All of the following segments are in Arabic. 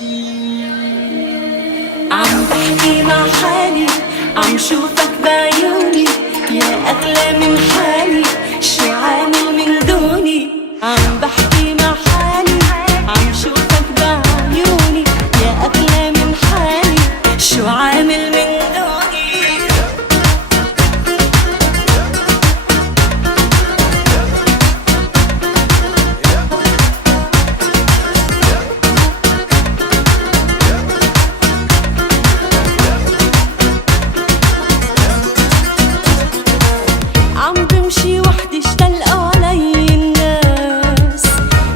عم بحكي مع حالي، عم شوفك بعيوني، يا أغلى من حالي، شو عامل من دوني. عم بحكي مع حالي، عم شوفك بعيوني، يا أغلى من حالي، شو عامل من دوني. عم بمشي وحدي اشتلقوا علي الناس،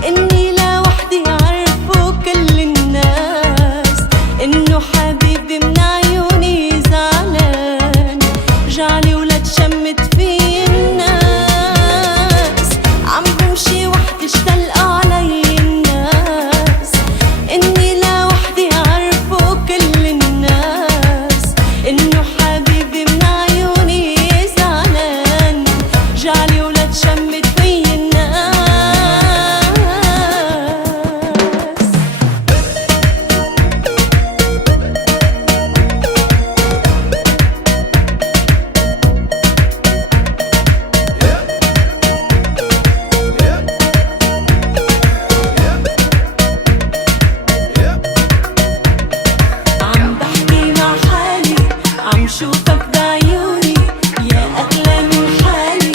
اني لوحدي عرفوا كل الناس، انه حبيبي من عيوني زعلان، رجعلي ولا تشمت في الناس. عم بمشي وحدي اشتلقوا علي الناس، اني لوحدي عرفوا كل الناس، انه حبيبي من عيوني زعلان، رجعلي ولا تشمت في الناس. عم بحكي مع حالي، عم شوفك بعيوني، يا أغلى من حالي،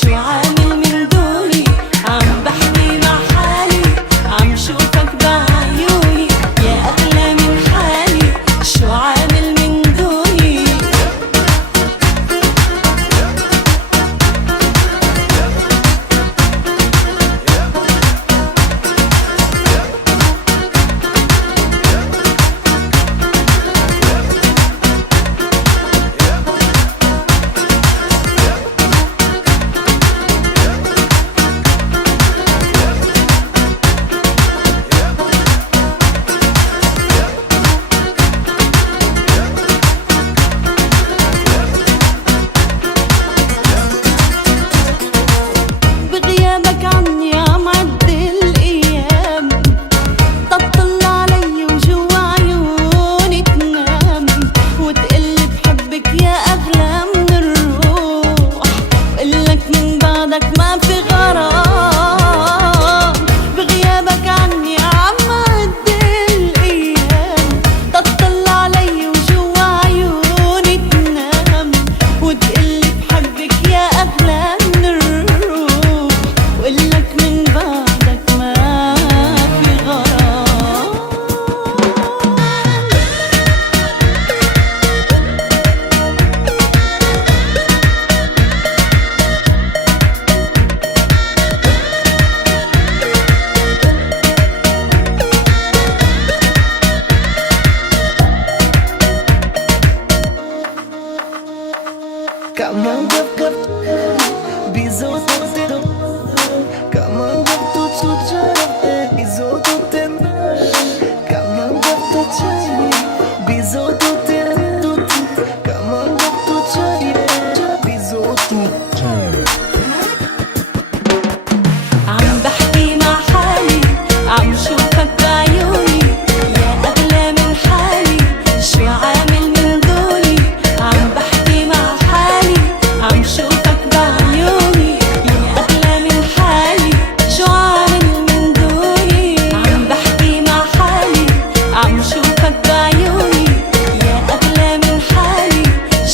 شو عامل من دوني. عم بحكي مع حالي، عم شوفك بعيوني، يا أغلى من حالي، شو عامل من دوني. بغيابك عني عم عدي الأيام، تطل علي وجوا عيوني تنام، وتقلي بحبك يا أغلى من الروح، وقلك من بعدك ما في غرام. بغيابك عني عم عدي الأيام، تطل علي وجوا عيوني تنام، وتقلي بحبك يا أغلى من الروح، وقلك من بعدك ما في غرام. Kaman gap bizo tutero, kaman gap tutero, bizo tutero, kaman gap tutero, bizo tutero, kaman gap tutero, bizo tutero. عم بحكي مع حالي، عم شوفك بعيوني، يا أغلى من حالي، شو عامل من دوني. عم بحكي مع حالي، عم شوفك بعيوني، يا أغلى من حالي، شو عامل من دوني. عم بحكي مع حالي، عم شوفك بعيوني، يا أغلى من حالي،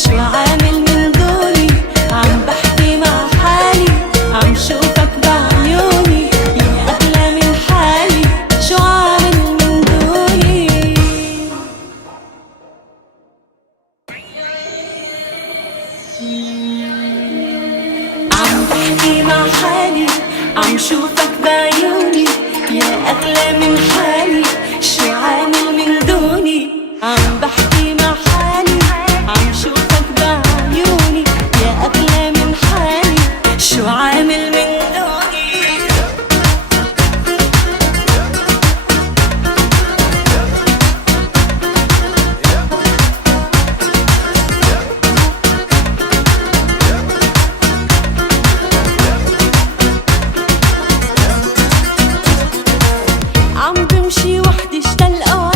شو عامل من دوني. عم بحكي مع حالي، عم شوفك بعيوني، يا أغلى من حالي، شو عامل من دوني. عم بحكي مع حالي، عم شوفك بعيوني، يا أغلى من حالي، شو عامل من دوني. عم بحكي مع حالي، عم شوفك بعيوني، يا أغلى من حالي، شو عامل من دوني. عم بمشي وحدي اشتلقوا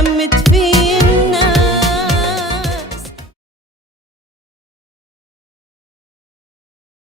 شمت فيه